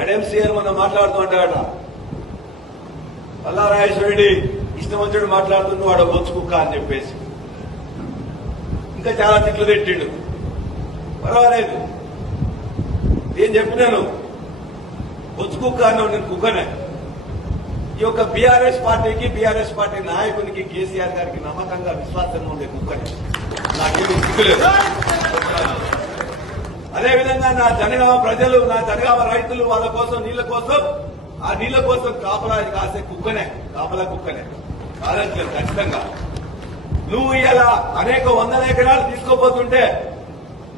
ఎన్ఎంసీఆర్ మనం మాట్లాడుతూ ఉంటాడట, పల్లారాజేశ్వరరెడ్డి ఇష్టం వచ్చాడు మాట్లాడుతుంది, వాడు బొచ్చు కుక్క అని చెప్పేసి ఇంకా చాలా తిట్లు తిట్టిండు. పర్వాలేదు, నేను చెప్పినాను బొచ్చు కుక్క అన్న నేను కుక్కనే. ఈ యొక్క బీఆర్ఎస్ పార్టీకి, బీఆర్ఎస్ పార్టీ నాయకునికి, కేసీఆర్ గారికి నమ్మకంగా విశ్వాసంగా ఉండే కుక్కని, నాకేమీ సిగ్గులేదు. అదేవిధంగా నా జనగామ ప్రజలు, నా జనగామ రైతులు వాళ్ళ కోసం, నీళ్ల కోసం, ఆ నీళ్ల కోసం కాపలా కాసే కుక్కనే, కాపలా కుక్కనే కాదని ఖచ్చితంగా. నువ్వు ఇలా అనేక వందల ఎకరాలు తీసుకోపోతుంటే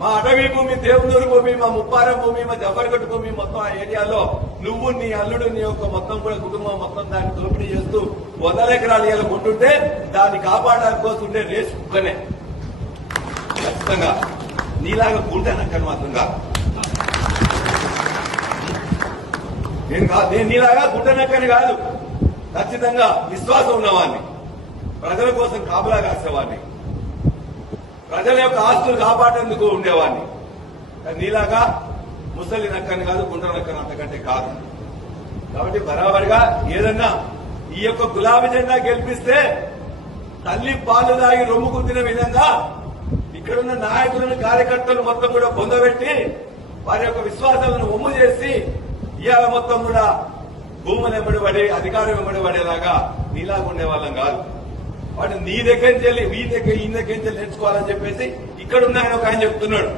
మా అటవీ భూమి, దేవునూరు భూమి, మా ముప్పారం భూమి, మా జఫర్గఢ్ భూమి మొత్తం ఆ ఏరియాలో నువ్వు, నీ అల్లుడు, నీ యొక్క మొత్తం కూడా కుటుంబం మొత్తం దాన్ని దోపిడీ చేస్తూ వందల ఎకరాలు ఇలా కొంటుంటే దాన్ని కాపాడడానికి కోసం ఉండే రేసు కుక్కనే ఖచ్చితంగా. నీలాగా గుంటనక్కని మాత్రం కాదు, నేను నీలాగా గుంటనక్కని కాదు. ఖచ్చితంగా విశ్వాసం ఉన్నవాడిని, ప్రజల కోసం కాపలా కాసేవాడిని, ప్రజల యొక్క ఆస్తులు కాపాడేందుకు ఉండేవాడిని. నీలాగా ముసలి నక్కని కాదు, గుండ్ర నక్కని అంతకంటే కాదు. కాబట్టి బరాబరిగా ఏదన్నా ఈ యొక్క గులాబీ జెండా గెలిపిస్తే తల్లి పాలు దాగి రొమ్ము గుద్దిన విధంగా ఇక్కడున్న నాయకులను, కార్యకర్తలు మొత్తం కూడా పొందబెట్టి వారి యొక్క విశ్వాసాలను ఒమ్ము చేసి ఇవాళ మొత్తం కూడా భూములు వెంబడిపడి, అధికారం వెంబడిపడేలాగా నీలాగా ఉండేవాళ్ళం కాదు. వాటి నీ దగ్గర నుంచి ఈ దగ్గర నుంచి నేర్చుకోవాలని చెప్పేసి ఇక్కడున్న ఆయన ఒక ఆయన చెప్తున్నాడు.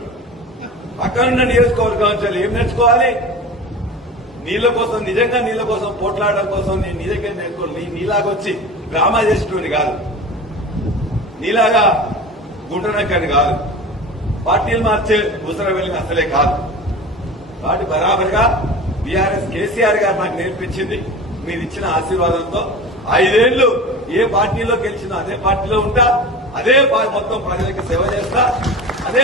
పక్కనున్న నియోజకవర్గం నుంచి ఏం నేర్చుకోవాలి? నీళ్ల కోసం, నిజంగా నీళ్ల కోసం పోట్లాడడం కోసం నేను నీ దగ్గర నేర్చుకోవాలి. నీలాగా వచ్చి డ్రామా చేసేటువంటి కాదు, నీలాగా గుంటనక్కని కాదు, పార్టీలు మార్చే ఉసర వెళ్ళిన అసలే కాదు. కాబట్టి బరాబరిగా బీఆర్ఎస్ కేసీఆర్ గారు నాకు నేర్పించింది, మీరు ఇచ్చిన ఆశీర్వాదంతో 5 ఏళ్లు ఏ పార్టీలో గెలిచినా అదే పార్టీలో ఉంటా, అదే మొత్తం ప్రజలకు సేవ చేస్తా, అదే